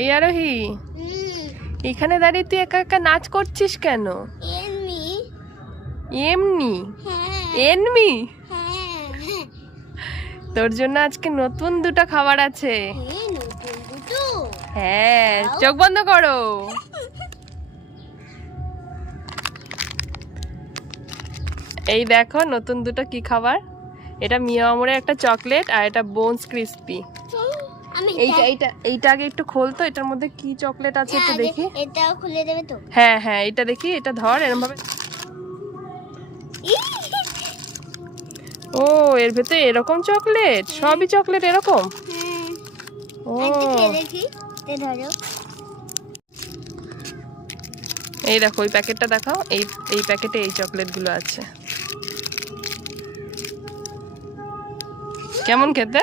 এই আরোহী, এখানে দাঁড়িয়ে তুই একা একা নাচ করছিস কেন? এমনি এমনি তোর জন্য আজকে নতুন দুটো খাবার আছে। হ্যাঁ, চোখ বন্ধ করো। এই দেখো নতুন দুটো কি খাবার। এটা মিয়া আমরের একটা চকলেট আর এটা বোনস ক্রিস্পি। এইটা আগে একটু খোল তো, এটার মধ্যে কি চকলেট আছে একটু দেখি। এটাও খুলে দেবে তো? হ্যাঁ হ্যাঁ, এটা দেখি, এটা ধর এরকম ভাবে। ও, এর ভেতরে এরকম চকলেট, সবই চকলেট এরকম। ও, দেখি ধরো। এই দেখো ওই প্যাকেটটা দেখাও। এই প্যাকেটে এই চকলেট গুলো আছে। কেমন খেতে?